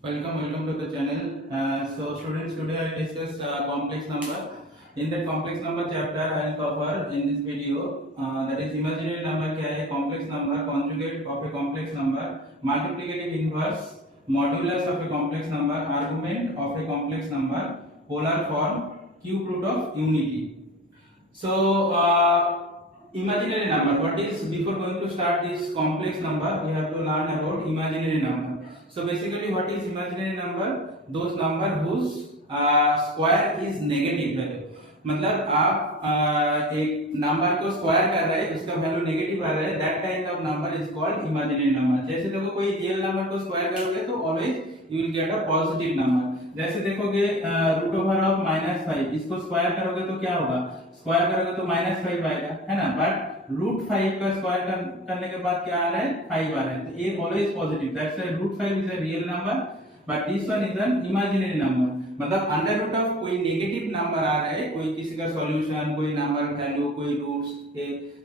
Welcome to the channel. So students, today I discuss complex number. In that complex number chapter, I will cover in this video that is imaginary number क्या है, complex number, conjugate of a complex number, multiplicative inverse, modulus of a complex number, argument of a complex number, polar form, cube root of unity. So imaginary number. What is, before going to start this complex number, we have to learn about imaginary number. So basically, what is imaginary number? Those number whose square is negative value. मतलब आप एक number को square कर रहे हैं, उसका value negative आ रहा है, that kind of number is called imaginary number. जैसे देखो कोई रियल नंबर को स्क्वायर करोगे तो always you will get a positive number. जैसे देखोगे रूट ओवर ऑफ -5, इसको स्क्वायर करोगे तो क्या होगा? स्क्वायर करोगे तो -5 आएगा, है ना. बट रूट 5 का स्क्वायर करने के बाद क्या आ रहा है? 5 आ रहा है. तो ये always positive. That's why root 5 is a real number but this one is an imaginary number. मतलब अंडर रूट ऑफ कोई नेगेटिव नंबर आ रहा है, कोई किसी का सॉल्यूशन, कोई नंबर वैल्यू, कोई roots,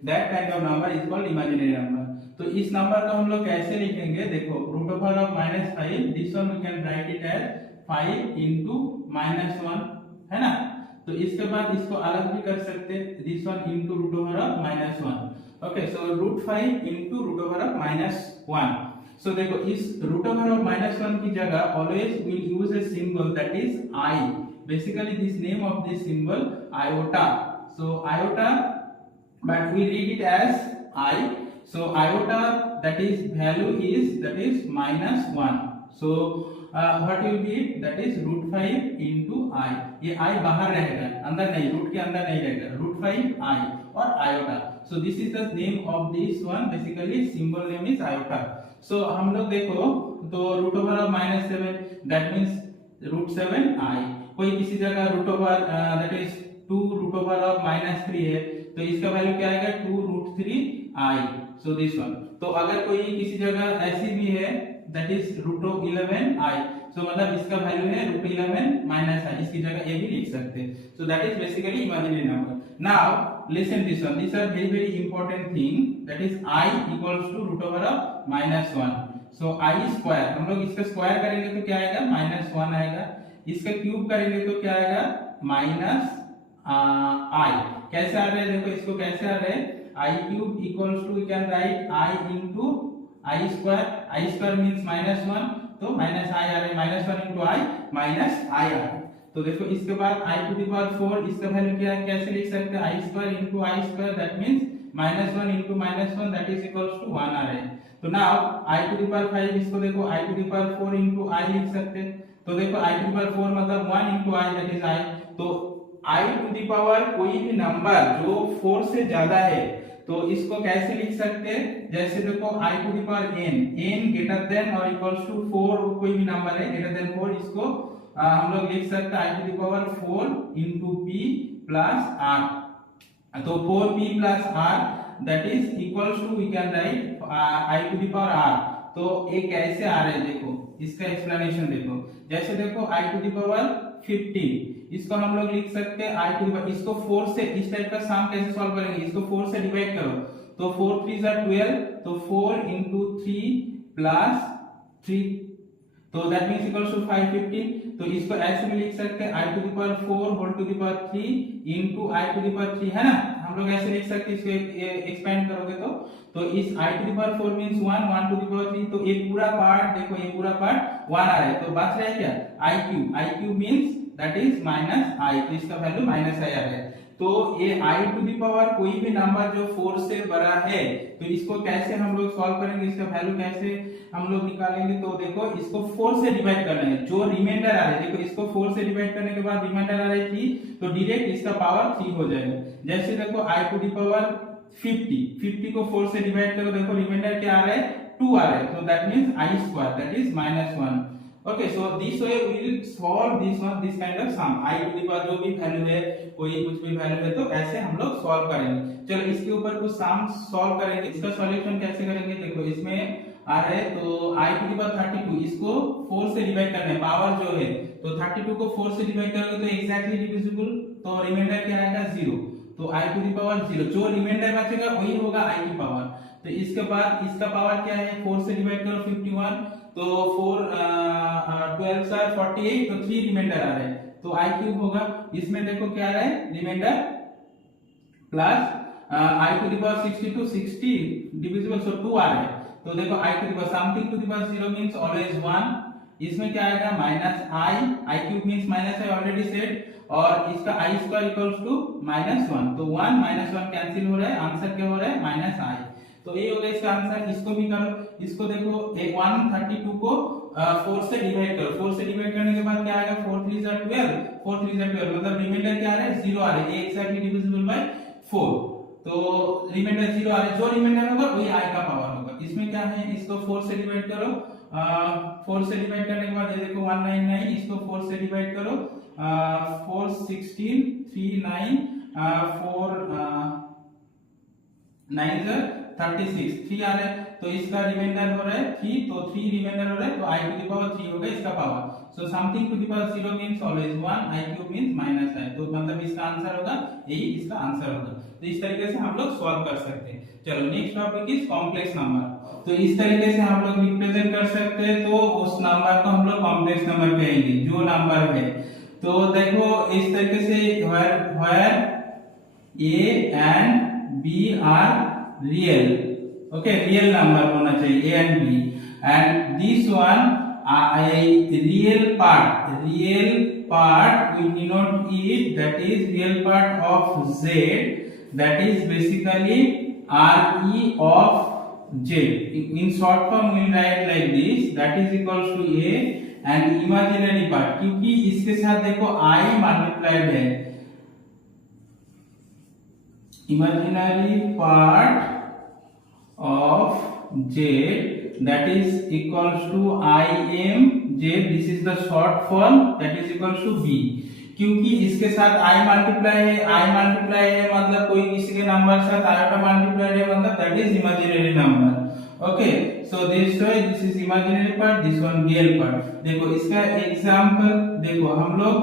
that kind of number is called imaginary number. तो इस नंबर को हम लोग कैसे लिखेंगे? देखो root over of -5, this one we can write it as 5 into -1, है ना. तो इसके बाद इसको अलग भी कर सकते हैं, this one into root over of -1. Okay, so root 5 into root over of -1. So देखो इस रूट ओवर ऑफ -1 की जगह always will use a symbol that is I. Basically this name of this symbol iota. So iota, but we read it as I. So iota, that is value is -1. So what will be? That is root 5 into I. ये I बाहर रहेगा, अंदर नहीं, root के अंदर नहीं रहेगा. root 5 I और iota. So this is the name of this one. Basically symbol name is iota. So हम लोग देखो तो root over of -7, that means root 7 I. कोई किसी जगह root over that is 2 root over of -3 है, तो इसका वैल्यू क्या आएगा? 2 root 3 I. So this one. तो अगर कोई किसी जगह ऐसी भी है that is root of 11 I. सो मतलब इसका वैल्यू है रूट 11 -I. इसकी जगह ये भी लिख सकते हैं. सो that is basically imaginary number. Now listen this one. These are very important thing. That is I equals to root over of -1. So I square, हम लोग इसका स्क्वायर करेंगे तो क्या आएगा? -1 आएगा. इसका क्यूब करेंगे तो क्या आएगा? -I. कैसे आ रहा है? देखो इसको कैसे आ रहा है? I cube equals to, we can write I into I square. I square means -1, तो -I आ रहा है. -1 into I minus I आ रहा है. तो देखो इसके बाद I to the power 4, इसका वैल्यू क्या है? कैसे लिख सकते हैं? I square into I square, that means -1 into -1, that is equals to 1 आ रहा है. तो now I to the power 5, इसको देखो I to the power 4 into I लिख सकते हैं. तो देखो I to the power 4 मतलब 1 into I, that is I. तो I to the power कोई भी नंबर जो 4 से ज्यादा है तो इसको कैसे लिख सकते हैं? जैसे देखो I to the power n greater than or equals to 4, कोई भी नंबर है greater than 4, इसको हम लोग लिख सकते हैं I to the power 4 into P plus R. तो 4P plus R that is equals to, we can write I to the power R. तो ये कैसे आ रहा है? देखो इसका एक्सप्लेनेशन देखो. जैसे देखो I to the power 15, इसको हम लोग लिख सकते हैं I to the power, इसको 4 से, इस टाइप का सम कैसे सॉल्व करेंगे? इसको 4 से डिवाइड करो तो 4 3 are 12, तो 4 into 3 plus 3, तो दैट मींस इक्वल्स टू 515. तो इसको ऐसे भी लिख सकते हैं I to the power 4 whole to the power 3 into I to the power 3, है ना. हम लोग ऐसे लिख सकते हैं. इसको एक्सपेंड करोगे तो इस I to the power 4 means 1 to the power 3, तो एक पूरा पार्ट देखो, ये पूरा पार्ट 1 आ रहा है. तो बच रहा है क्या? I cube means that is -I. तो इसका वैल्यू -I आ रहा है. तो ये I to the power कोई भी नंबर जो 4 से बड़ा है तो इसको कैसे हम लोग सॉल्व करेंगे? इसका वैल्यू कैसे हम लोग निकालेंगे? तो देखो इसको 4 से डिवाइड करना है. जो रिमाइंडर आ रहा है, देखो इसको 4 से डिवाइड करने के बाद रिमाइंडर आ रहा है 3, तो डायरेक्ट इसका पावर 3 हो जाएगा. जैसे देखो I to the power 50 को 4 से डिवाइड करो, देखो रिमाइंडर क्या आ रहा है? 2 आ रहा है. तो that means I square, that is -1. Okay, so this way we will solve this kind of sum. I to the power जो भी वैल्यू है, कोई कुछ भी वैल्यू है, तो ऐसे हम लोग सॉल्व करेंगे. चलो इसके ऊपर कुछ सम सॉल्व करेंगे. इसका सॉल्यूशन कैसे करेंगे? देखो इसमें आ रहा है तो I to the power 32, इसको 4 से डिवाइड करना है, पावर जो है. तो 32 को 4 से डिवाइड करोगे तो एग्जैक्टली डिविजिबल, तो रिमाइंडर क्या आएगा? 0. तो I to the power 0, जो रिमाइंडर बचेगा वही होगा I की पावर. तो इसके बाद इसका पावर क्या है? 4 से डिवाइड करो 51, तो 4 12 आर 48, तो 3 रिमाइंडर आ रहे हैं, तो आई क्यूब होगा। इसमें देखो क्या आ रहा है, reminder plus i to the power 62, 60 divisible, so 2 आ रहा है, तो देखो i to the power something to the power 0 means always 1। इसमें क्या आएगा, minus i cube means minus i already said, और इसका आई स्क्वायर इक्वल्स टू -1, तो 1 -1 कैंसिल हो रहा है, आंसर क्या हो रहा है, माइनस आई। तो ये हो गया इसका आंसर। इसको भी करो, इसको देखो 132 को 4 से डिवाइड करो, 4 से डिवाइड करने के बाद क्या आएगा, 4 3 जा 12, 4 3 जा 12, मतलब रिमाइंडर क्या आ रहा है, 0 आ रहा है, ये एक्जेक्टली डिविजिबल बाय 4, तो रिमाइंडर 0 आ रहा है, जो रिमाइंडर होगा वही i का पावर होगा। इसमें क्या है, इसको 4 से डिवाइड करो, 4 से डिवाइड करने के बाद ये देखो 199, इसको 4 से डिवाइड करो, 4 16 3 9 4 9 36, 3 आ रहा है, तो इसका रिमाइंडर हो रहा है 3, तो 3 रिमाइंडर हो रहा है, तो i टू द पावर 3 होगा इसका power. So something to the power 0 means always 1, i cube means minus i, तो मतलब इसका आंसर होगा, यही इसका आंसर होगा। तो इस तरीके से हम लोग सॉल्व कर सकते हैं। चलो next topic is complex number. तो इस तरीके से हम लोग रिप्रेजेंट कर सकते हैं, तो उस नंबर को हम लोग कॉम्प्लेक्स नंबर कहेंगे, जो नंबर है। तो देखो इस तरीके से where a and b are real, okay, real number होना चाहिए a and b, and this one a real part we denote it, that is real part of z, that is basically re of z. In short form we will write like this, that is equals to a, and imaginary part, क्योंकि इसके साथ देखो i multiplied है, imaginary part of z, that is equals to I m z, this is the short form, that is equals to b। क्योंकि इसके साथ i multiply है मतलब कोई किसी के नंबर के साथ आयोटा मल्टीप्लाई है, मतलब that is imaginary number. Okay, so this is imaginary part, this one real part. देखो इसका एग्जांपल देखो, हम लोग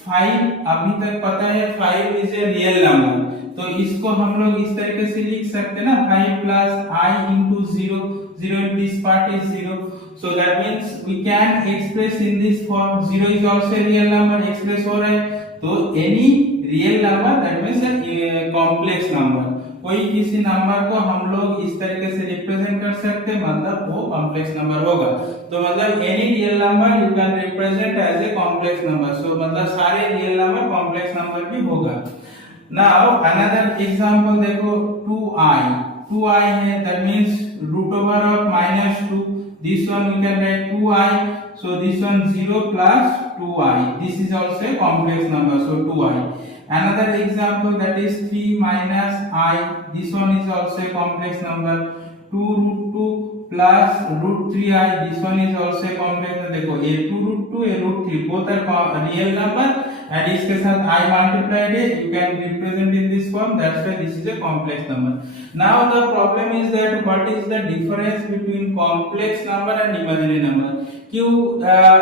5 अभी तक पता है 5 इज ए रियल नंबर, तो इसको हम लोग इस तरीके से लिख सकते हैं ना, 5 plus i into 0, 0 in this part is 0, so that means we can express in this form, 0 is also a real number, express हो रहा है, तो any real number that means a complex number, कोई किसी नंबर को हम लोग इस तरीके से रिप्रेजेंट कर सकते हैं, मतलब वो कॉम्प्लेक्स नंबर होगा। तो मतलब any real number you can represent as a complex number, so मतलब सारे रियल नंबर कॉम्प्लेक्स नंबर भी होगा। नाउ अनदर एग्जांपल देखो, 2i है, that means root over of -2, this one we can write 2i, so this one 0 plus 2i, this is also a complex number, so 2i. Another example, that is 3 minus I, this one is also a complex number, 2 root 2 plus root 3i, this one is also a complex number। देखो a 2 root 2 a root 3 both are real number, and इसके साथ I multiplied है, you can represent in this form, that's why this is a complex number। Now the problem is that what is the difference between complex number and imaginary number? क्यों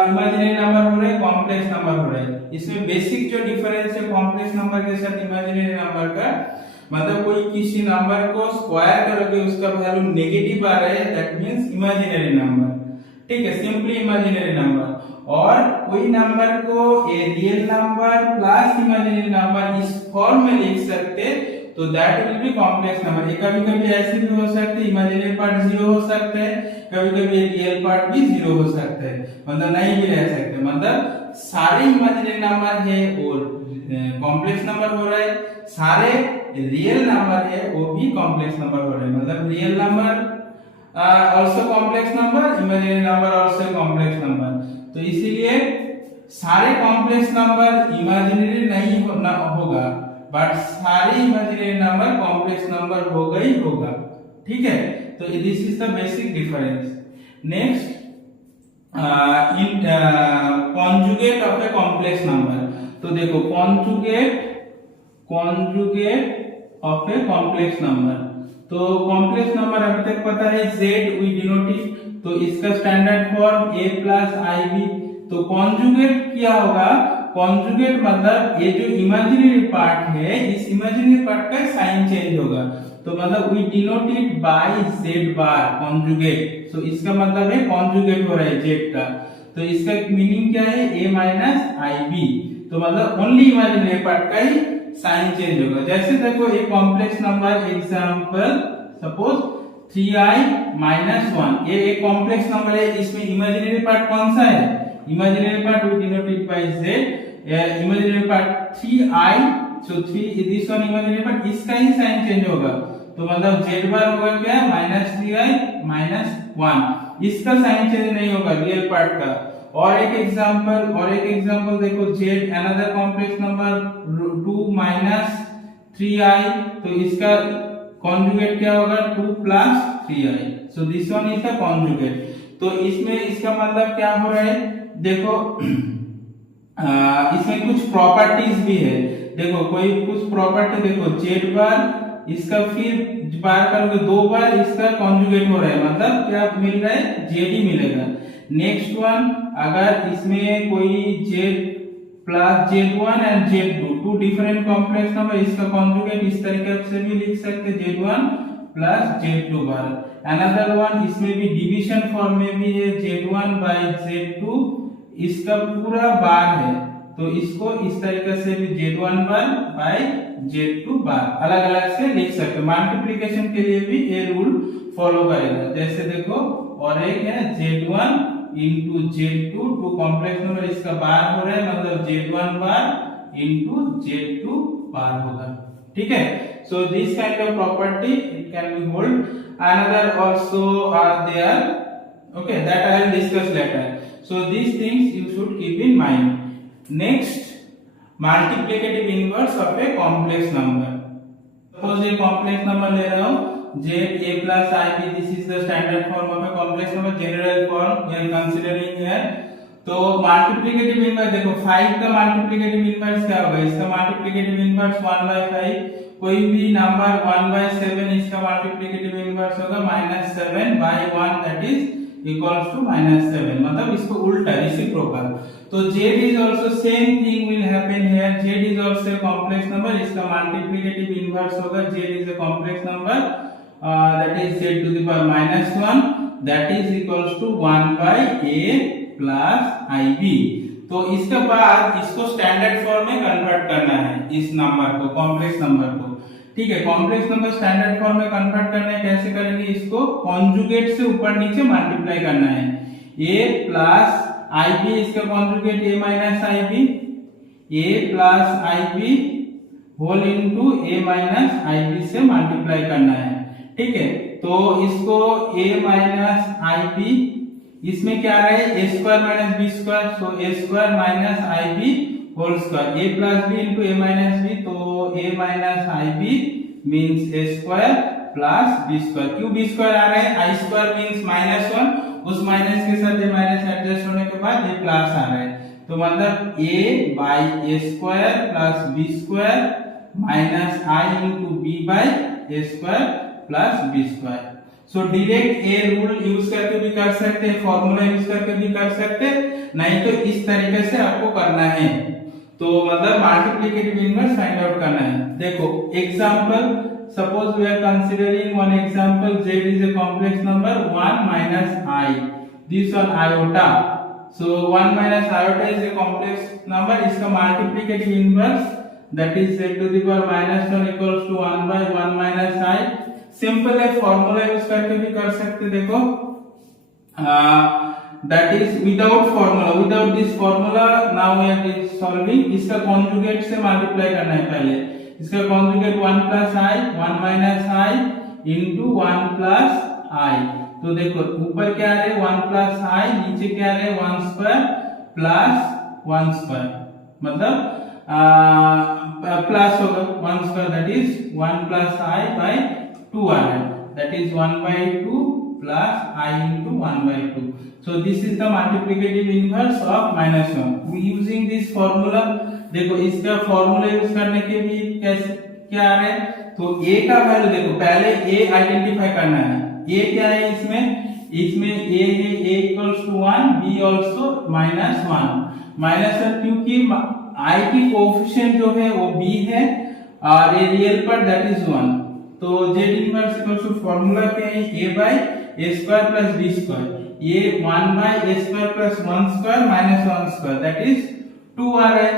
imaginary number हो रहे हैं, complex number हो रहे हैं? इसमें basic जो difference है कॉम्प्लेक्स नंबर के साथ इमेजिनरी नंबर का, मतलब कोई किसी नंबर को स्क्वायर करोगे उसका वैल्यू नेगेटिव आ रहा है, दैट मींस इमेजिनरी नंबर, ठीक है, सिंपली इमेजिनरी नंबर। और कोई नंबर को a real number plus imaginary number इस फॉर्म में लिख सकते, तो that will B complex number. कभी कभी ऐसे भी हो सकते हैं, इमेजिनरी पार्ट 0 हो सकता है, कभी कभी रियल पार्ट भी 0 हो सकता है, मतलब नहीं भी रह सकते, मतलब सारे इमेजिनरी नंबर है और कॉम्प्लेक्स नंबर हो रहा है, सारे रियल नंबर है वो भी कॉम्प्लेक्स नंबर हो रहे हैं, मतलब real number also complex number, imaginary number also complex number। तो इसीलिए सारे कॉम्प्लेक्स नंबर इमेजिनरी नहीं होगा, बट सारे इमेजिनरी नंबर कॉम्प्लेक्स नंबर होगा ही होगा, ठीक है। तो this is the basic difference. Next, in conjugate of a complex number. तो देखो conjugate of a complex number, तो कॉम्प्लेक्स नंबर अभी तक पता है z वी डिनोट इट, तो इसका standard form a plus ib। तो कॉन्जुगेट क्या होगा, कॉन्जुगेट मतलब ये जो इमेजिनरी पार्ट है, इस इमेजिनरी पार्ट का साइन चेंज होगा, तो मतलब we denote it by z bar conjugate. So इसका मतलब है कॉन्जुगेट हो रहा है z का, तो इसका मीनिंग क्या है, a माइनस आई बी। तो मतलब ओनली इमेजिनरी पार्ट का ही साइन चेंज होगा। जैसे देखो एक complex number example suppose 3i minus 1, ये एक कॉम्प्लेक्स नंबर है, इसमें इमेजिनरी पार्ट कौन सा है, imaginary part we denote it by z, imaginary part 3i, so 3 this one imaginary part, इसका ही साइन चेंज होगा। तो मतलब z बार होगा क्या, माइनस 3i माइनस 1, इसका साइन चेंज नहीं होगा रियल पार्ट का। और एक एग्जांपल देखो z another complex number 2 minus 3i, तो इसका कॉन्जुगेट क्या होगा, 2 plus 3i, so this one is the conjugate. तो इसमें इसका मतलब क्या हो रहा है, देखो इसमें कुछ प्रॉपर्टीज भी है। देखो कोई कुछ प्रॉपर्टी देखो, z बार इसका फिर बार करोगे 2 बार, इसका कॉन्जुगेट हो रहा है, मतलब क्या मिल रहा है, z ही मिलेगा। नेक्स्ट वन, अगर इसमें कोई z plus z1 and z2 two different complex number, इसका कॉन्जुगेट इस तरीके से भी लिख सकते z1 प्लस z2 बार। अनदर वन, इसमें भी डिवीजन फॉर्म में भी है, z1 बाय z2 इसका पूरा बार है, तो इसको इस तरीके से भी z1 बार बाय z2 बार अलग अलग से लिख सकते हो। मल्टीप्लिकेशन के लिए भी ये रूल फॉलो करेगा। जैसे देखो और एक है z1 into z2 to complex number, इसका बार हो रहा है, मतलब z1 बार इंटू z2 बार होगा, ठीक है। So this kind of property it can be hold, another also are there, okay, that I will discuss later. So these things you should keep in mind. Next, multiplicative inverse of a complex number. Suppose a complex number ले रहा हूँ z a plus I b, this is the standard form of a complex number, general form we are considering here. तो multiplicative inverse देखो 5 का multiplicative inverse क्या होगा, इसका multiplicative inverse 1 by 5, कोई भी नंबर 1 by 7 इसका multiplicative inverse होगा -7 by 1, that is equals to -7, मतलब इसको उल्टा रेसिप्रोकल। तो z is also same thing will happen here, z is also a complex number, इसका multiplicative inverse होगा, z is a complex number that is z to the power -1, that is equals to 1 by a plus ib। तो इसके बाद इसको standard form में convert करना है, इस नंबर को, कॉम्प्लेक्स नंबर को, ठीक है। कॉम्प्लेक्स नंबर स्टैंडर्ड फॉर्म में कन्वर्ट करना है, कैसे करेंगे, इसको कॉन्जुगेट से ऊपर नीचे मल्टीप्लाई करना है। a प्लस ib, इसका conjugate a minus ib, a plus ib whole into a minus ib से मल्टीप्लाई करना है, ठीक है। तो इसको a माइनस ib, इसमें क्या है, a square minus b square, so a square minus ib whole square, a plus b into a minus b, तो a minus ib means a square plus b square. क्यों b square आ रहा है, i square means -1, उस minus के साथ ये minus adjust होने के बाद ये प्लस आ रहा है, तो मतलब a by a square plus b square minus i into b by a square plus b square. So direct a rule use करके भी कर सकते हैं, फॉर्मूला यूज करके भी कर सकते हैं, नहीं तो इस तरीके से आपको करना है। तो मतलब मल्टीप्लिकेटिव इनवर्स फाइंड आउट करना है। देखो example, suppose we are considering one example, z is a complex number 1 minus i, this one iota, so 1 minus iota is a complex number, इसका multiplicative inverse that is z to the power -1 equals to 1 by 1 minus i। Simple है, formula use करके भी कर सकते। देखो that is without formula, without this formula now we are solving, इसका conjugate से multiply करना है पहले, इसका conjugate 1 plus i 1 minus i into 1 plus i। तो देखो ऊपर क्या है 1 plus i, नीचे क्या है 1 square plus 1 square, मतलब प्लस होगा 1 square, that is 1 plus i by 2 आ रहा है, that is 1 by 2 plus i into 1 by 2। So this is the multiplicative inverse of -1 we using this formula। देखो इसका फॉर्मूला यूज करने के भी कैसे क्या आ रहा है, तो a का वैल्यू देखो पहले a आइडेंटिफाई करना है, a क्या है इसमें a है a equals to 1, b also -1 क्योंकि i की कोएफिशिएंट जो है वो b है और ये रियल पार्ट दैट इज 1, तो z inverse equals to formula क्या है a by a square plus b square. ये 1/a² plus 1² minus 1² that is 2 आ रहा है,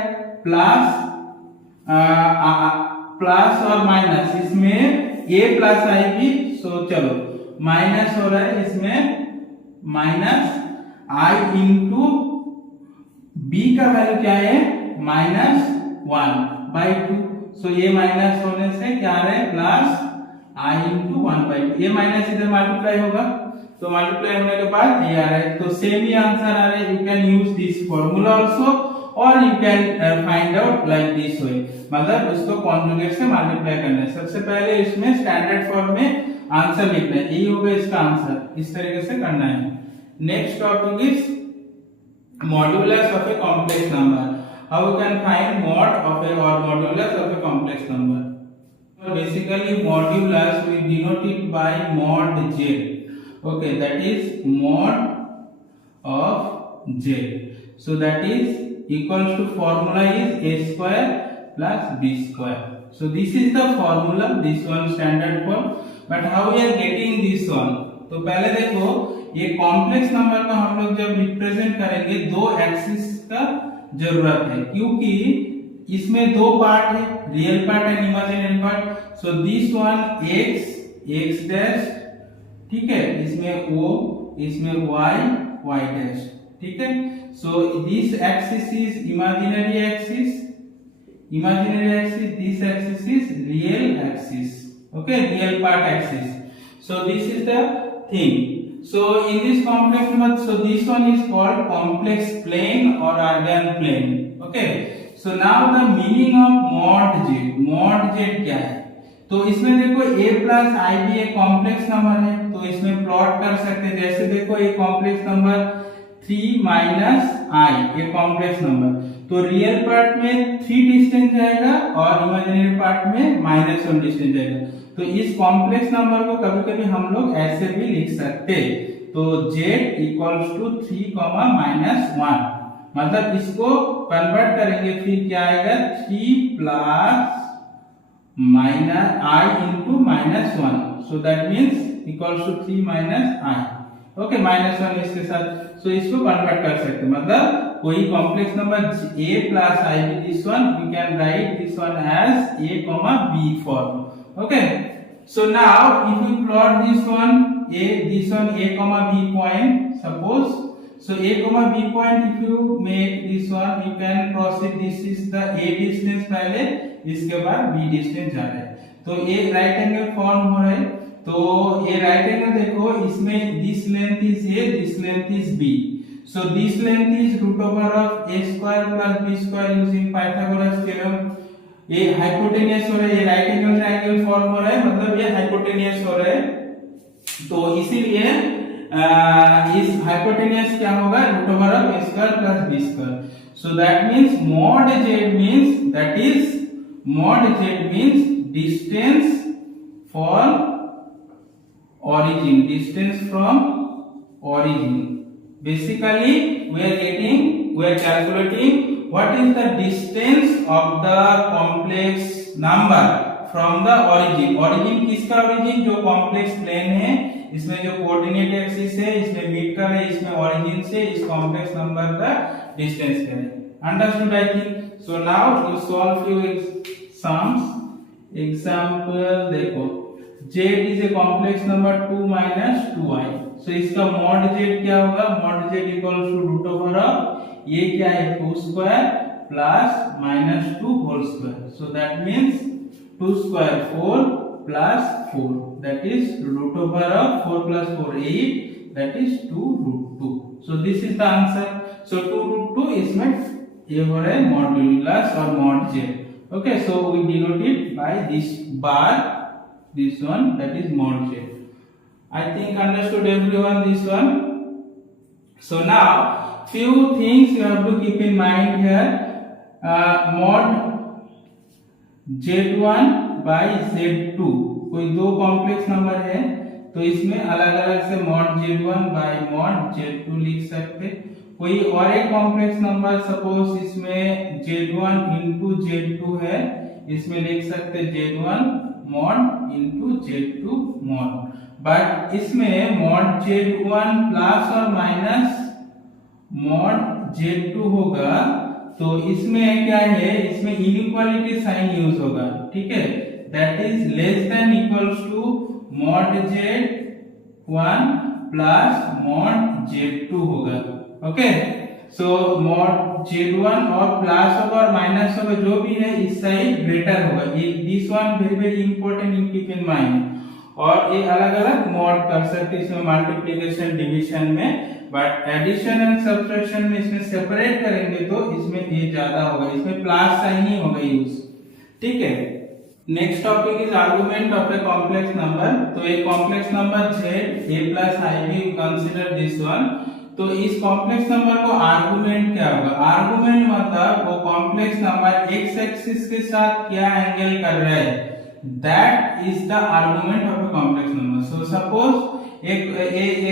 प्लस और माइनस इसमें a प्लस i भी, सो चलो माइनस हो रहा है इसमें माइनस i इंटू b का वैल्यू क्या है -1/2, सो ये माइनस होने से क्या आ रहा है प्लस i इंटू 1/2, ये माइनस इधर मल्टीप्लाई होगा, तो मल्टीप्लाई होने के बाद ये आ रहा है, तो सेम ही आंसर आ रहा है। You can use this formula also और you can find out like this way, मतलब इसको कॉन्जुगेट से मल्टीप्लाई करना है। सबसे पहले इसमें स्टैंडर्ड फॉर्म में आंसर लिखना है, यही होगा इसका आंसर, इस तरीके से करना है। Next topic is modulus of a complex number, how you can find mod of a or modulus of a complex number. So basically modulus we denote it by mod z, okay, that is mod of z, so that is equals to formula is a square plus b square, so this is the formula, this one standard form, but how we are getting this one, तो पहले देखो ये complex number का हम लोग जब represent करेंगे दो एक्सिस का जरूरत है, क्योंकि इसमें दो पार्ट है, real part and imaginary part, so this one x dash, ठीक है, इसमें o, इसमें y डैश, ठीक है, so this axis is imaginary axis, this axis is real axis, okay, real part axis, so this is the thing, so in this complex number, so this one is called complex plane or organ plane, okay, so now the meaning of mod z क्या है, तो इसमें देखो a plus i भी एक complex number है, तो इसमें प्लॉट कर सकते हैं, जैसे देखो एक कॉम्प्लेक्स नंबर 3 माइनस i एक कॉम्प्लेक्स नंबर, तो रियल पार्ट में 3 डिस्टेंस जाएगा और इमेजिनरी पार्ट में -1 डिस्टेंस जाएगा, तो इस कॉम्प्लेक्स नंबर को कभी-कभी हम लोग ऐसे भी लिख सकते, तो z इक्वल्स टू 3, -1, मतलब इसको कन्वर्ट करेंगे फिर क्या आएगा 3 plus minus i into -1, so that means equals to 3 minus i, okay, -1 इसके साथ, सो इसको कन्वर्ट कर सकते हैं, मतलब कोई complex number a plus i this one we can write this one as a, b form, okay, so now if you plot this one a b point, suppose, so a b point if you make this one you can proceed, this is the a distance पहले, इसके बाद b distance जा रहा है, तो a right angle form हो रहा है, तो ये राइट एंगल देखो इसमें this length is a, this length is b, so this length is root over of a square plus b square using Pythagoras theorem, ये हाइपोटेनियस हो रहा है, ये राइट एंगल ट्रायंगल फॉर्म हो रहा है, मतलब ये हाइपोटेनियस हो रहा है, तो इसीलिए इस हाइपोटेनियस क्या होगा root over of a square plus b square, so that means mod z means, that is mod z means distance for origin, distance from origin, basically we are calculating what is the distance of the complex number from the origin किसका origin, जो complex plane है, इसमें जो coordinate axis है, इसमें mid का है, इसमें origin से इस complex number का distance क्या है, understood I think, so now you solve few sums, example देखो z is a complex number 2 minus 2i, so इसका mod z क्या होगा, mod z equals to root over of ये क्या है 2 square plus -2 whole square, so that means 2 square 4 plus 4, that is root over of 4 plus 4 8, that is 2 root 2, so this is the answer, so 2 root 2 इसमें ये हो रहा है modulus और mod z, okay, so we denote it by this bar, this one, that is mod z. I think understood everyone this one. So now few things you have to keep in mind here, mod z1 by z2, कोई दो complex number है तो इसमें अलग अलग से mod z1 by mod z2 लिख सकते, कोई और एक कॉम्प्लेक्स नंबर सपोज इसमें z1 into z2 है, इसमें लिख सकते z1 mod into Z2 mod, but इसमें mod Z1 प्लस और माइनस mod Z2 होगा, तो इसमें क्या है, इसमें इनइक्वालिटी साइन यूज होगा, ठीक है, that is less than equals to mod Z1 plus mod Z2 होगा। ओके, सो mod Z1 और प्लस होगा और माइनस होगा, जो भी है इस साइड ग्रेटर होगा, this one very very important, you keep in mind. और ये अलग अलग मॉड कर सकते हैं इसमें मल्टीप्लिकेशन डिवीजन में, बट एडिशन एंड सब्ट्रैक्शन में इसमें सेपरेट करेंगे तो इसमें ये ज्यादा होगा, इसमें प्लस साइन ही होगा यूज, ठीक है। Next topic is argument of a complex number. तो एक complex number z a plus ib, consider this one. तो इस कॉम्प्लेक्स नंबर को आर्गुमेंट क्या होगा, आर्गुमेंट मतलब वो कॉम्प्लेक्स नंबर x एक्सिस के साथ क्या एंगल कर रहा है, that is the argument of a complex number. So suppose एक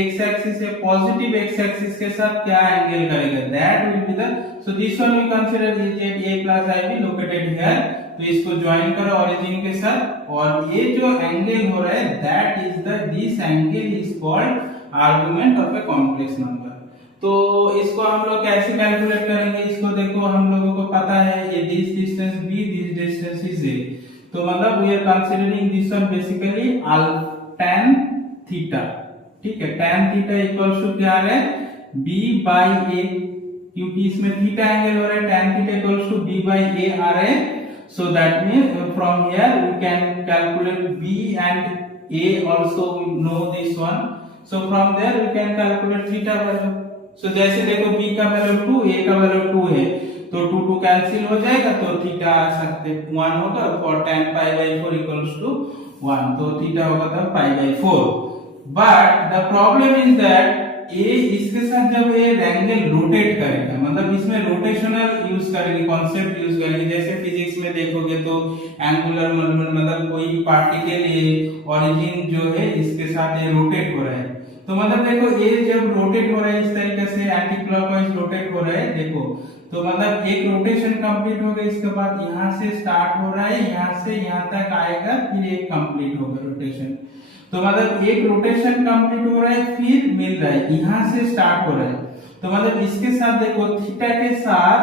x axis है, पॉजिटिव x axis के साथ क्या एंगल करेगा, that will be the, so this one we consider is a plus ib located here, तो इसको join करो origin के साथ, और ये जो एंगल हो रहा है that is the, this angle is called argument of a complex number। तो इसको हम लोग कैसे कैलकुलेट करेंगे, इसको देखो हम लोगों को पता है ये this distance b, this distance is a, तो मतलब we are considering this one basically tan theta, ठीक है, tan थीटा इक्वल्स टू क्या है, b by a, क्योंकि इसमें थीटा एंगल हो रहा है, tan theta equals to b by a आ रहा है, so that means from here we can calculate b and a also know this one, so from there we can calculate theta value. So जैसे देखो b का value 2, a का value 2 है, तो 2 2 cancel हो जाएगा, तो थीटा आ सकते 1 होगा, for tan pi by 4 equals to 1, तो थीटा होगा तब pi by 4। But the problem is that ये इसके साथ जब ये एंगल रोटेट करेगा, मतलब इसमें रोटेशनल यूज करेंगे, कॉन्सेप्ट यूज करेंगे, जैसे फिजिक्स में देखोगे तो एंगुलर मतलब कोई पार्टिकल ये ओरिजिन जो है इसके साथ ये रोटेट हो रहा है, तो मतलब देखो ये जब रोटेट हो रहा है इस तरीके से एंटी क्लॉकवाइज रोटेट हो रहा है, देखो तो मतलब एक रोटेशन कंप्लीट हो गया, इसके बाद यहाँ से स्टार्ट हो रहा है, यहाँ से यहाँ तक आएगा, फिर एक कंप्लीट होगा रोटेशन, तो मतलब एक रोटेशन कंप्लीट हो रहा है फिर मिल रहा है, यहाँ से स्टार्ट हो रहा है, तो मतलब इसके साथ देखो थीटा के साथ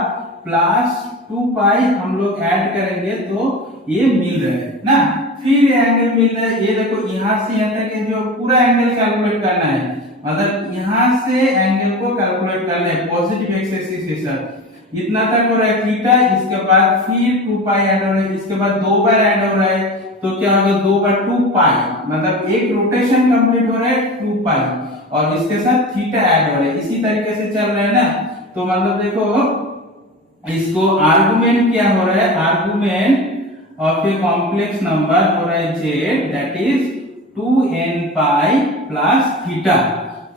प्लस 2 पाई हम लोग ऐड करेंगे तो ये मिल रहा है ना, फिर ये एंगल मिल रहा है, ये देखो यहाँ से यहाँ तक जो पूरा एंगल कैलकुलेट करना है, मतलब यहाँ से एंगल को कैलकुलेट करना है पॉजिटिव एक्स एक्सिस के साथ, इतना तक हो रहा है थीटा, इसके बाद फिर 2 पाई ऐड हो रहा है, इसके बाद 2 बार ऐड हो रहा है, तो क्या होगा 2 बार 2 पाई, मतलब एक रोटेशन कंप्लीट हो रहा है 2 पाई, और इसके साथ थीटा ऐड हो रहा है, इसी तरीके से चल रहा है ना, तो मतलब देखो इसको आर्गुमेंट क्या हो रहा है, argument of a complex number हो रहा है z, that is 2n pi plus theta,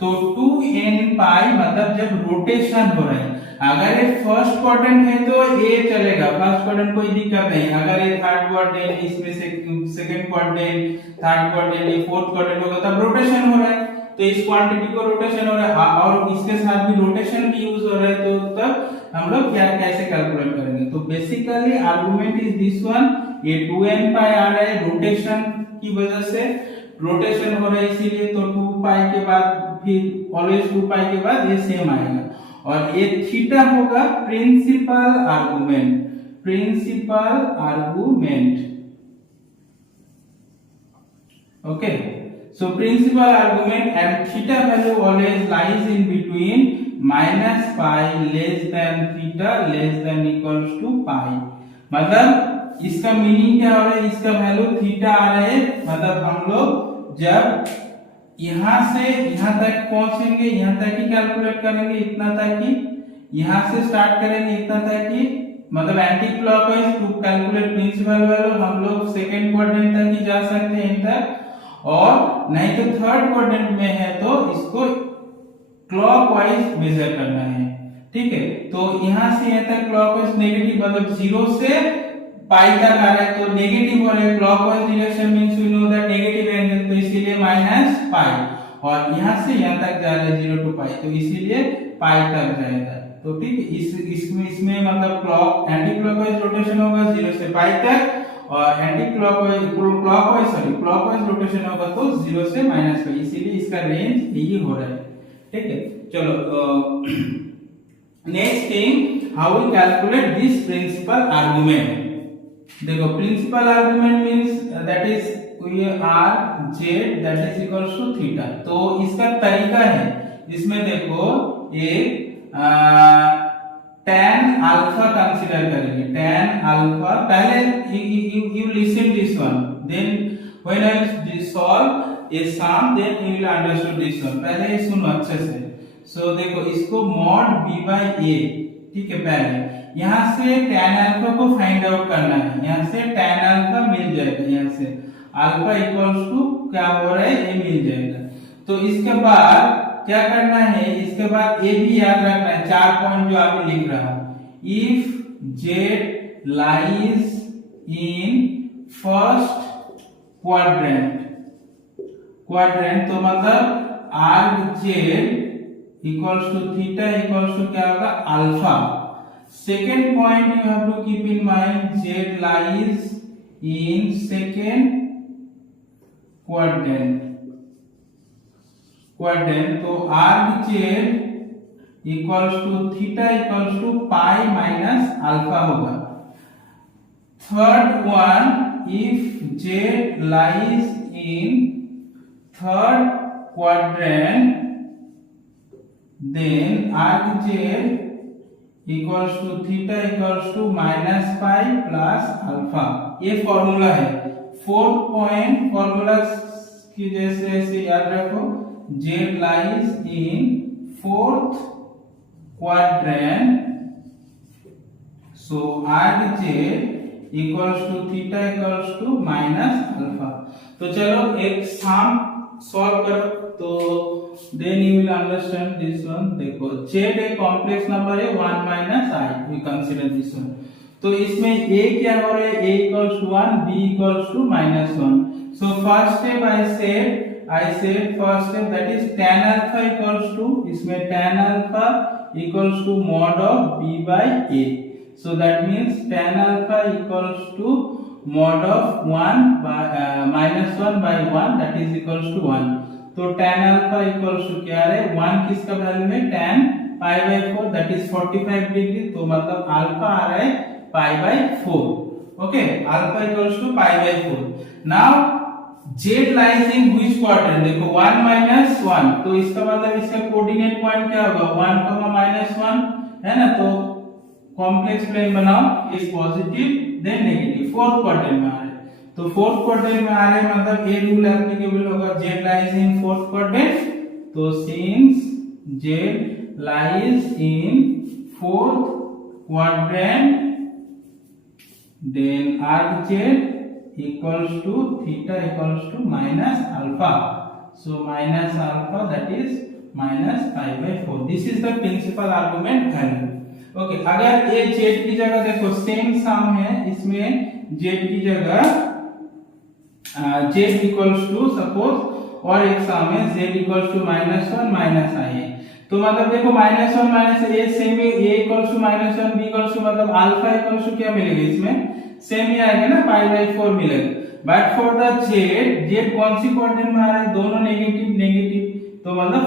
तो 2n पाई मतलब जब रोटेशन हो रहा है, अगर ये फर्स्ट क्वाड्रेंट है तो ये चलेगा, फर्स्ट क्वाड्रेंट कोई दिक्कत नहीं, अगर ये थर्ड क्वाड्रेंट, इसमें से सेकंड क्वाड्रेंट, थर्ड क्वाड्रेंट, ये फोर्थ क्वाड्रेंट होगा तब रोटेशन हो रहा है, तो इस क्वांटिटी को रोटेशन हो रहा है और इसके साथ भी रोटेशन भी यूज हो रहा है, तो तब हम लोग क्या कैसे कैलकुलेट करेंगे, तो basically argument is this one, ये 2n पाई आ रहा है रोटेशन की वजह से, रोटेशन हो रहा है इसीलिए, तो 2 पाई के बाद फिर ऑलवेज 2 पाई के बाद ये सेम आएगा, और ये थीटा होगा principal argument, principal argument, okay, so principal argument and theta value always lies in between minus pi less than theta less than equals to pi, मतलब इसका मीनिंग क्या हो रहा है, इसका वैल्यू थीटा आ रहा है, मतलब हम लोग जब यहाँ से यहाँ तक पहुंचेंगे, यहाँ तक ही कैलकुलेट करेंगे, इतना तक ही, यहाँ से स्टार्ट करेंगे इतना तक ही, मतलब anti clockwise to calculate principal value हम लोग सेकंड क्वाड्रेंट तक ही जा सकते हैं तक, और नहीं तो थर्ड क्वाड्रेंट में है तो इसको क्लॉकवाइज मेजर करना है, ठीक है, तो यहाँ से यहाँ तक क्लॉकवाइज नेगेटिव, मतलब 0 से पाई तक आ रहा है, तो नेगेटिव हो रहा है, clockwise direction means we know that negative angle, तो इसीलिए माइनस पाई, और यहाँ से यहाँ तक जा रहा है 0 to पाई, तो इसीलिए पाई तक जाएगा, तो ठीक, इसमें मतलब क्लॉक एंटी क्लॉकवाइज रोटेशन होगा 0 से पाई तक, और एंटी क्लॉकवाइज रोटेशन होगा तो 0 से -5, इसीलिए इसका रेंज यही हो रहा है। ठीक है, चलो next thing, how we calculate this principal argument. देखो principal argument means that is we are z that is equals to theta. तो इसका तरीका है, इसमें देखो एक tan अल्फा कंसीडर करेंगे। tan अल्फा पहले you listen this one, then when I solve a sum then you will understand this one। पहले ये सुनो अच्छे से। सो देखो इसको mod b by a, ठीक है, पहले यहाँ से tan अल्फा को फाइंड आउट करना है। यहाँ से tan अल्फा मिल जाएगा, यहाँ से अल्फा इक्वल्स टू क्या हो रहा है ये मिल जाएगा। तो इसके बाद क्या करना है, इसके बाद ये भी याद रखना है, 4 पॉइंट जो अभी लिख रहा हूं। If z lies in first quadrant तो मतलब arc z equals to theta equals to क्या होगा alpha. Second point you have to keep in mind, z lies in second quadrant तो arc z equals to theta equals to pi minus alpha होगा। Third one, if z lies in third quadrant then arc z equals to theta equals to minus pi plus alpha. ये formula है। Fourth point formula की जैसे याद रखो, z lies in fourth quadrant so arc z equals to theta equals to minus alpha। तो चलो एक sum solve करो तो then you will understand this one। देखो z एक कॉम्प्लेक्स नंबर है 1 minus i, we consider this one। तो इसमें a क्या हो रहा है, a equals to 1, b equals to -1। so first step I said first step that is tan alpha equals to, इसमें tan alpha equals to mod of b by a। so that means tan alpha equals to mod of 1 by -1 by 1 that is equals to 1। तो tan alpha equals to क्या है, 1 किसका value है, tan pi by 4 that is 45 degree. तो मतलब alpha आ रहा है pi by 4। Okay, alpha equals to pi by 4। Now z lies in which quadrant, देखो 1 minus 1, तो इसका मतलब इसका कोऑर्डिनेट पॉइंट क्या होगा 1, -1 है ना। तो कॉम्प्लेक्स प्लेन बनाओ, is positive then negative, fourth quadrant में आ रहे। तो फोर्थ क्वाड्रेंट में आ रहे मतलब ये रूल एप्लीकेबल होगा, z lies in fourth quadrant। तो since z lies in fourth quadrant then arc z equals to theta equals to minus alpha। so minus alpha that is minus pi by 4। this is the principal argument value। Okay, अगर ये z की जगह देखो same सम है, इसमें z की जगह z equals to suppose और एक सम है z equals to -1 minus i है। तो मतलब देखो -1 माइनस a सेम है, a equals to -1 b equals to मतलब अल्फा इक्वल्स टू क्या मिलेगा, इसमें सेम ही आएगा ना, पाई बाय 4 मिलेगा। बट फॉर द z कौन सी क्वाड्रेंट में आ रहा है, दोनों नेगेटिव, तो मतलब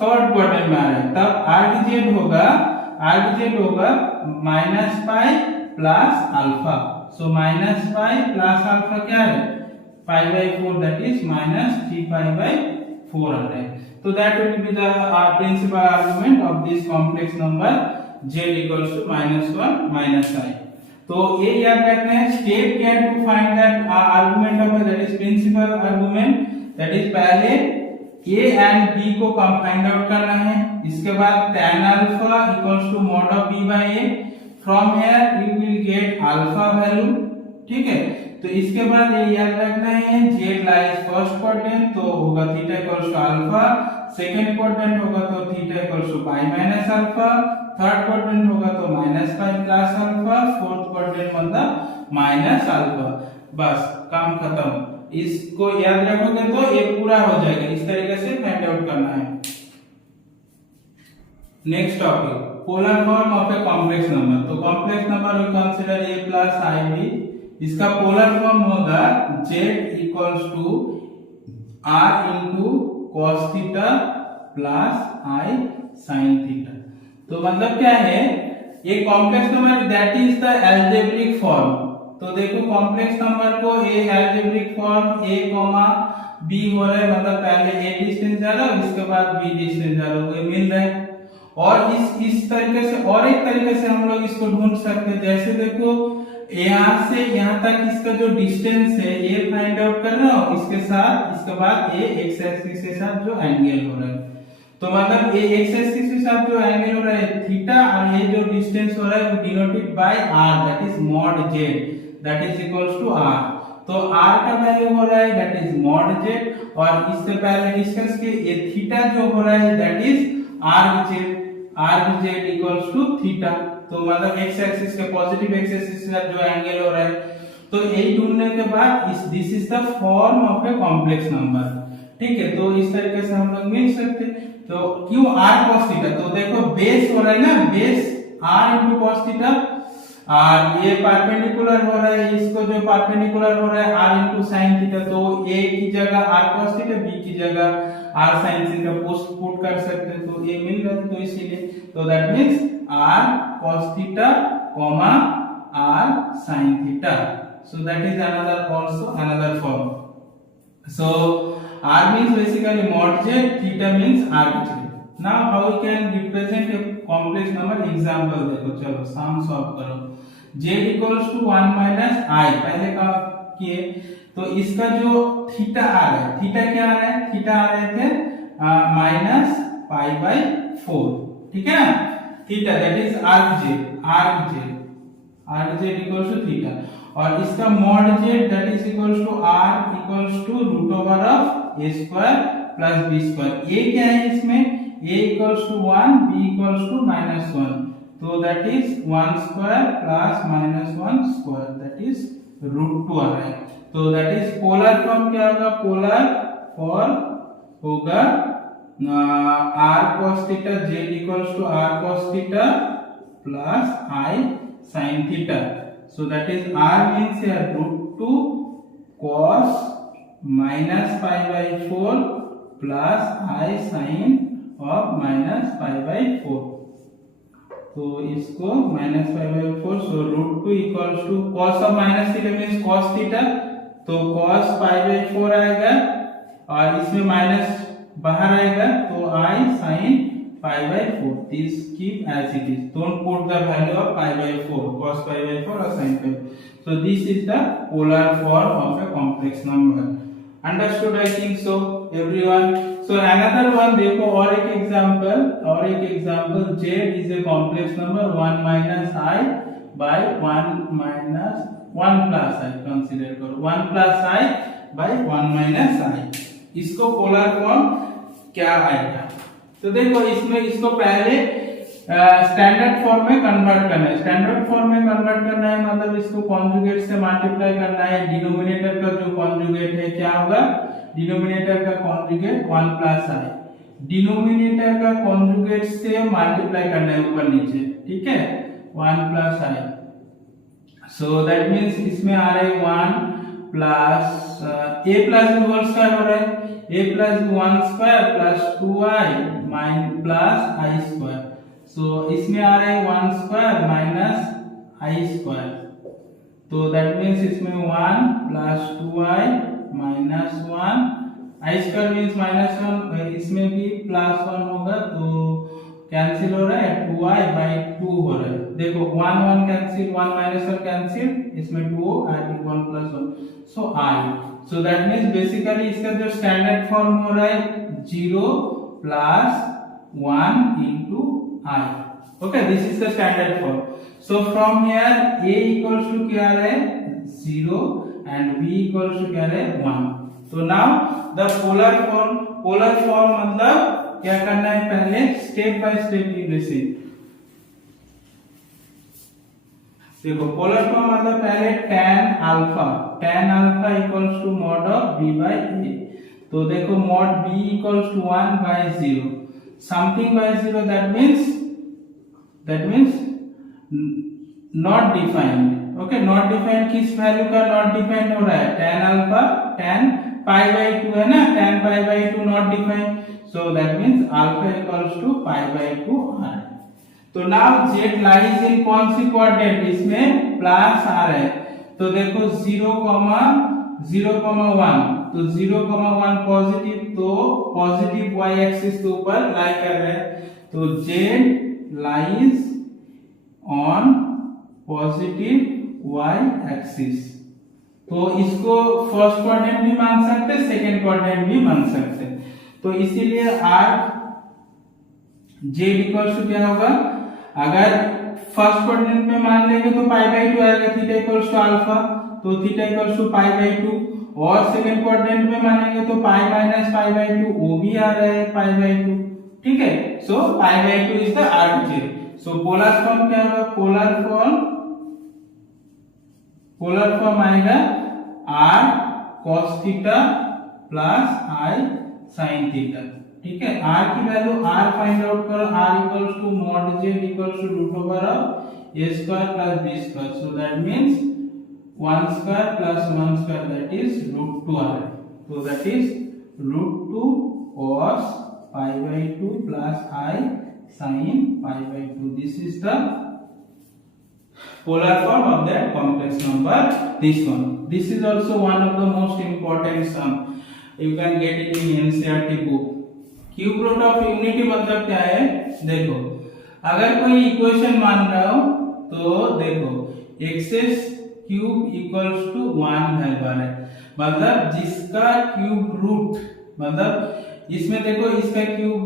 थर्ड क्वाड्रेंट में आ रहा है। तब arc z होगा minus pi plus alpha. So minus pi plus alpha क्या है, pi by 4 that is -3 pi by 4 आ रहा है। तो that will be the principal argument of this complex number z equals to -1 i। तो ये याद रखना है, स्टेप क्या है to find that argument of that is principal argument, that is पहले a एंड b को फाइंड आउट करना है। इसके बाद tan alpha equals to mod of b by a, from here you will get alpha value। ठीक है, तो इसके बाद ये याद रखना है z lies फर्स्ट क्वाड्रेंट तो होगा theta equals to alpha, second quadrant होगा तो theta equals to pi minus alpha, third quadrant होगा तो minus pi plus alpha, fourth quadrant मतलब माइनस अल्फा। बस काम खत्म। इसको याद रखोगे तो ये पूरा हो जाएगा। इस तरीके से फाइंड आउट करना है। Next topic, polar form of a complex number. तो complex number we consider a plus ib इसका पोलर फॉर्म होगा z equals to r into cos theta plus i sine theta. तो मतलब क्या है, ये complex number that is the algebraic form. तो देखो कॉम्प्लेक्स नंबर को a algebraic form a b हो रहा है, मतलब पहले a डिस्टेंस जा रहा है उसके बाद b डिस्टेंस जा रहा है, वो मिल रहा है। और इस तरीके से और एक तरीके से हम लोग इसको ढूंढ सकते हैं। जैसे देखो यहाँ से यहाँ तक इसका जो डिस्टेंस है ये फाइंड आउट कर रहा हूँ, इसके साथ इसके बाद ये एक्स एक्सिस के साथ जो एंगल हो रहा है, तो मतलब ये एक्स एक्सिस के साथ जो एंगल हो रहा है थीटा, और ये जो डिस्टेंस हो रहा है वो denoted by r, that is mod z, that is equals to r। तो r का वैल्यू हो रहा है दैट इज मॉड z, और इससे पहले डिस्कस किए ये थीटा जो हो रहा है that is rz equals to theta. तो मतलब एक्स एक्सिस के पॉजिटिव एक्स एक्सिस के साथ जो एंगल हो रहा है, तो यही ढूंढने के बाद this is the form of a complex number. ठीक है, तो इस तरीके से हम लोग मिल सकते। तो क्यों r cos थीटा, तो देखो बेस हो रहा है ना, base r into cos theta, और ये परपेंडिकुलर हो रहा है, इसको जो परपेंडिकुलर हो रहा है r into sin थीटा, तो a की जगह r cos थीटा, b की जगह r sin थीटा पुट कर सकते हैं, तो ये मिल रहा है। तो इसीलिए तो that means r cos theta comma r sin theta, so that is another also another form. So r means basically mod z, theta means arbitrary. Now how we can represent a complex number? Example देखो, चलो sum solve करो। z equals to 1 minus i पहले का किए, तो इसका जो theta आ रहा है, थीटा क्या आ रहा है, थीटा आ रहे थे माइनस पाई बाई 4, ठीक है ना, theta that is arg equals to theta, और इसका mod z that is equals to r equals to root over of a square plus b square. a क्या है इसमें, a equals to 1, b equals to minus 1, तो that is 1 square plus minus 1 square, that is root 2 आ रहा है। तो that is polar form क्या होगा, पोलर फॉर्म होगा r cos theta z equals to r cos theta plus i sin theta. So that is r means here root 2 cos minus pi by 4 plus i sin of minus pi by 4। तो इसको minus pi by 4, so root 2 equals to cos of minus theta means cos theta, तो cos pi by 4 आएगा, और इसमें minus बाहर आएगा, तो i sin pi by 4, this keep as it is, don't put the value of pi by 4, cos pi by 4 or sin pi। So this is the polar form of a complex number, understood I think so everyone। So another one देखो, और एक example z is a complex number 1 minus i by 1 minus 1 plus i, consider करो 1 plus i by 1 minus i, इसको polar form क्या आएगा। तो देखो इसमें इसको पहले स्टैंडर्ड फॉर्म में कन्वर्ट करना है, स्टैंडर्ड फॉर्म में कन्वर्ट करना है मतलब इसको कॉन्जुगेट से मल्टीप्लाई करना है। डिनोमिनेटर का जो कॉन्जुगेट है क्या होगा, डिनोमिनेटर का कॉन्जुगेट 1 प्लस i, डिनोमिनेटर का कॉन्जुगेट से मल्टीप्लाई करना है ऊपर नीचे, ठीक है, 1 plus i। So that means इसमें आ रहा है 1 plus a plus b whole square हो रहा है, a plus 1 square plus 2i mine plus i square, so इसमें आ रहा है 1 स्क्वायर माइनस i स्क्वायर, तो दैट मींस इसमें 1 plus 2i minus 1 i square means minus 1, इसमें भी प्लस 1 होगा, तो कैंसिल हो रहा है, 2i बाई 2 हो रहा है। देखो 1 1 कैंसिल, 1 माइनस 1 कैंसिल, इसमें 2 and 1 plus 1, so i। So that means basically इसका जो स्टैंडर्ड फॉर्म हो रहा है 0 plus 1 into i, okay, this is the standard form। so from here a equals to क्या आ रहा है 0 and b equals to क्या आ रहा है 1। so now the polar form मतलब क्या करना है, पहले स्टेप बाय स्टेप लिखिए। देखो पोलर फॉर्म मतलब पहले tan alpha equals to mod of b by a, तो देखो mod b equals to 1 by 0, something by 0, that means not defined, okay, not defined किस वैल्यू का नॉट डिफाइंड हो रहा है? tan alpha tan pi by 2 है ना, tan pi by 2 not defined, so that means alpha equals to pi by 2 आ रहा है। तो नाउ z लाइज इन कौन सी कोऑर्डिनेट? इसमें प्लस आ रहा है, तो देखो 0,1, तो 0,1 पॉजिटिव, तो पॉजिटिव y एक्सिस के ऊपर लाई कर रहे हैं, तो z lies on positive y axis. तो इसको फर्स्ट कोऑर्डिनेट भी मान सकते हैं, सेकंड कोऑर्डिनेट भी मान सकते हैं। तो इसीलिए r z इक्वल्स टू क्या होगा? अगर फर्स्ट कोऑर्डिनेट में मान लेंगे तो पाई बाई 2 आएगा, थीटा इक्वल्स टू अल्फा, तो theta equals to pi by 2, और सेकंड कोऑर्डिनेट में मानेंगे तो पाई माइनस पाई बाई 2, वो भी आ रहा है पाई बाई 2, ठीक है। So pi by 2 is the arbitrary. So polar form क्या होगा? पोलर फॉर्म आएगा r cos theta plus i sin theta, ठीक है। r की वैल्यू r फाइंड आउट करो, r equals to mod z equals to root over of a square plus b square, so that means 1 square plus 1 square, that is root 2 आ रहा है, तो that is root 2 cos pi by 2 plus i sin pi by 2, this is the polar form of that complex number, this one. This is also one of the most important sum, you can get it in NCERT book. Cube root of unity मतलब क्या है? देखो, अगर कोई equation मान रहा हो तो देखो x cube equals to 1 value आ रहा है, मतलब जिसका क्यूब रूट, मतलब इसमें देखो इसका क्यूब,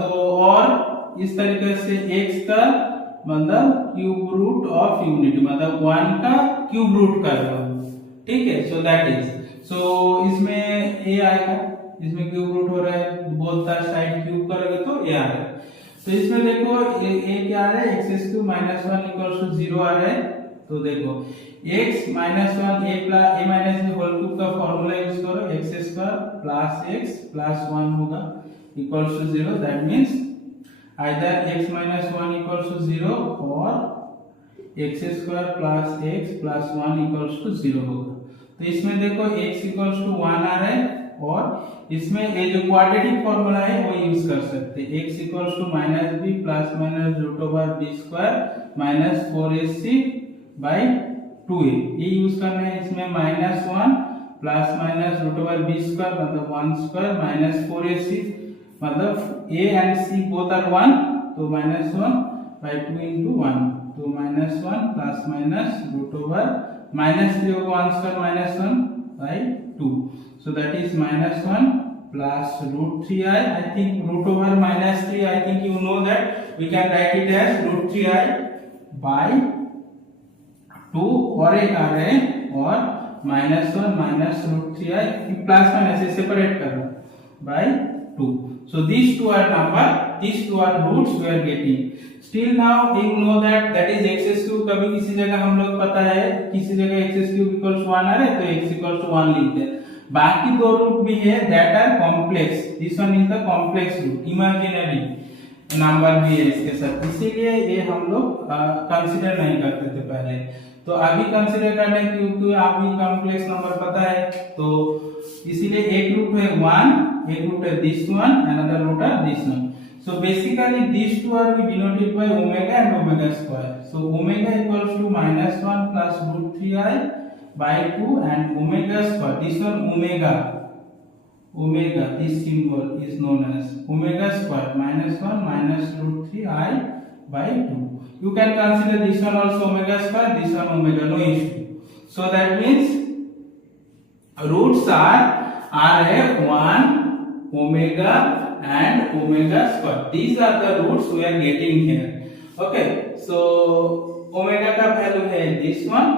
तो और इस तरीके से x का मतलब क्यूब रूट ऑफ यूनिटी, मतलब 1 का क्यूब रूट कर रहा हूं, ठीक है। सो दैट इज, सो इसमें a आएगा, इसमें क्यूब रूट हो रहा है, बोथ द साइड क्यूब करोगे तो a आ रहा है। तो इसमें देखो a क्या आ रहा है? x³ माइनस 1 इक्वल्स टू 0 आ रहा है, तो देखो x minus 1 a minus b whole cube का फॉर्मूला यूज करो, x² प्लस x प्लस 1 होगा equals to 0, that means either x minus 1 equals to 0 or x square plus x plus 1 equals to 0 होगा। तो इसमें देखो x equals to 1 आ रहा है, और इसमें ये जो क्वाड्रेटिक फॉर्मूला है वो यूज कर सकते हैं, x equals to minus b plus minus root over b square minus 4ac by 2a, ये यूज करना है। इसमें minus 1 plus minus root over b square मतलब 1 स्क्वायर माइनस 4ac, मतलब a and c both are 1, तो minus 1 by 2 into 1, तो minus 1 plus minus root over minus 3 होगा 1 square minus 1 by 2, so that is minus 1 plus root 3i, I think root over minus 3, I think you know that we can write it as root 3i by 2, और एक आ रहे हैं, और minus 1 minus root 3i plus minus separate कर रहा by 2. So these two are number, these two are roots we are getting. Still now you know that is x cube, कभी किसी जगह हम लोग पता है, किसी जगह x cube equals 1 आ रहा है तो x equals to 1 लिखते हैं। बाकी दो रूट भी है that are complex, this one is the complex root, imaginary number भी है इसके साथ, इसीलिए ये हम लोग कंसीडर नहीं करते थे पहले, तो अभी कंसीडर करने क्योंकि अभी कॉम्प्लेक्स नंबर पता है, तो इसीलिए एक रूट है 1, एक रूट है this one, another root are this one. So basically these two are denoted by omega and omega square. So omega equals to minus 1 plus root 3i by 2 and omega square. This one omega, this symbol is known as omega square, minus 1 minus root 3i by 2. You can consider this one also omega square, this one omega, no issue. So that means roots are 1 omega and omega square. These are the roots we are getting here. Okay, so omega का value है this one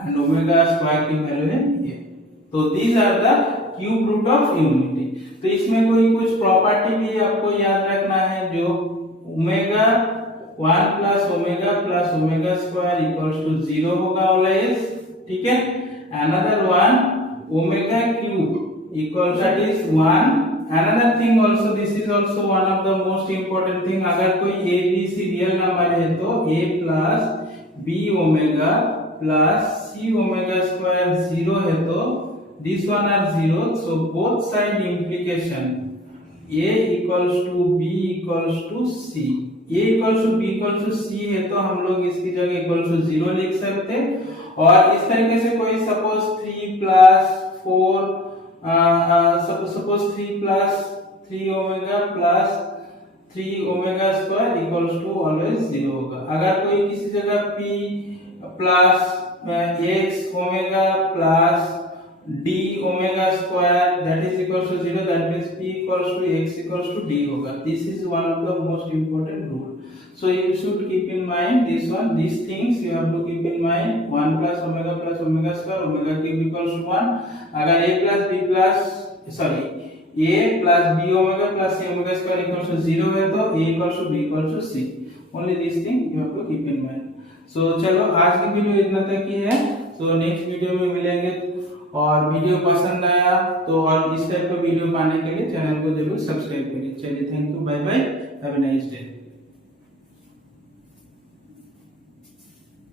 and omega square की value है ये, तो these are the cube root of unity. तो इसमें कोई कुछ प्रॉपर्टी भी आपको याद रखना है, जो omega 1 plus omega square equals to 0 होगा ऑलवेज, ठीक है। Another one omega cube equals that is 1. Another thing also, this is also one of the most important thing, अगर कोई a b c real number है तो a plus b omega plus c omega square 0 है तो this one are 0, so both side implication a equals to b equals to c। a equals to b equals to c है तो हम लोग इसकी जगह इक्वल्स टू 0 लिख सकते हैं। और इस तरीके से कोई suppose 3 plus 4 suppose 3 plus 3 omega plus 3 omega square equals to always 0 होगा। अगर कोई किसी जगह p plus x omega plus d omega square that is equals to 0, that means p equals to x equals to d होगा। This is one of the most important rule, so you should keep in mind this one, these things you have to keep in mind। 1 plus omega square omega cube equals to 1। अगर a plus b omega plus c omega square equals to 0 है तो a equals to b equals to c। only this thing you have to keep in mind। so चलो आज की video इतना तक ही है, so next video में मिलेंगे। और वीडियो पसंद आया तो और इस टाइप का वीडियो पाने के लिए चैनल को जरूर सब्सक्राइब करिए। चलिए, thank you, bye bye, have a nice day.